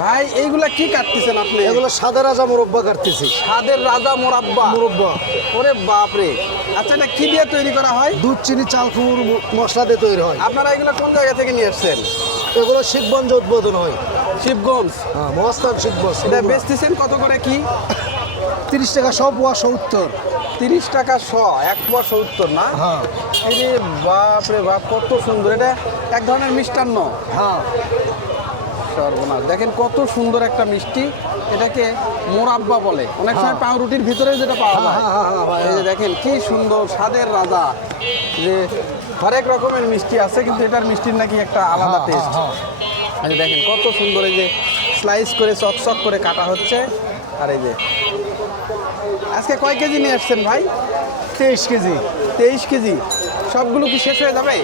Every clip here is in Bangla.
ভাই এইগুলা কি কাটতেছেন আপনি? এগুলো সাদা রাজা মোরব্বা কাটতেছি। স্বাদের রাজা মোরাব্বা। মোরব্বা ওরে বাপ রে। আচ্ছা, এটা কি দিয়ে তৈরি করা হয়? দুধ চিনি চাল কুমড় মশলা দিয়ে তৈরি হয়। আপনারা এগুলো কোন জায়গা থেকে নিয়ে এসেছেন? এগুলো শিবগঞ্জ উদ্বোধন হয়। শিবগঞ্জ। হ্যাঁ, মহাস্থান শিবগঞ্জ। এটা বেচতেছেন কত করে কি? 30 টাকা সব পোয়া 70। 30 টাকা শ, 1 পোয়া 70 না? হ্যাঁ আরে বাপ রে বাপ, কত সুন্দর। এটা এক ধরনের মিষ্টান্ন। হ্যাঁ সর্বনাশ, দেখেন কত সুন্দর একটা মিষ্টি। এটাকে মোরাব্বা বলে। অনেক সময় পাউরুটির ভিতরে যেটা পাওয়া যায়। এই যে দেখেন কি সুন্দর স্বাদের রাজা, যে হরেক রকমের মিষ্টি আছে, কিন্তু এটার মিষ্টির নাকি একটা আলাদা টেস্ট। এই যে দেখেন কত সুন্দর, এই যে স্লাইস করে চকচক করে কাটা হচ্ছে। আর এই যে আজকে কয় কেজি নিয়ে আসছেন ভাই? 23 কেজি। 23 কেজি। সবগুলো কি শেষ হয়ে যাবে?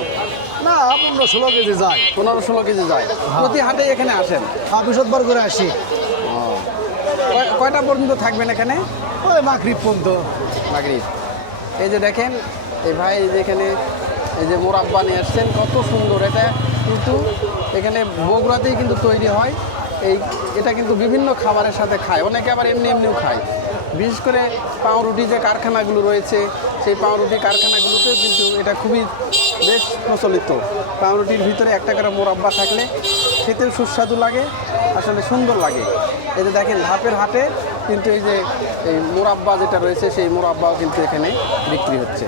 না, 15-16 কেজি যায়। 15-16 কেজি যায়। প্রতি হাটে এখানে আসেন? বৃহস্পতিবার করে আসি। কয়টা পর্যন্ত থাকবেন এখানে? ওই মাগরিব পর্যন্ত। মাগরিব। এই যে দেখেন এই ভাই, এই যে এখানে এই যে মোরাব্বা নিয়ে আসছেন, কত সুন্দর। এটা কিন্তু এখানে বগুড়াতেই কিন্তু তৈরি হয়। এটা কিন্তু বিভিন্ন খাবারের সাথে খায়, অনেকে আবার এমনি এমনিও খায়। বিশেষ করে পাউরুটি যে কারখানাগুলো রয়েছে, সেই পাউরুটি কারখানাগুলোতেও কিন্তু এটা খুবই বেশ প্রচলিত। পাউরুটির ভিতরে একটা করে মোরাব্বা থাকলে খেতেও সুস্বাদু লাগে, আসলে সুন্দর লাগে। এই যে দেখেন ধাপের হাটে কিন্তু এই যে এই মোরাব্বা যেটা রয়েছে, সেই মোরাব্বাও কিন্তু এখানে বিক্রি হচ্ছে।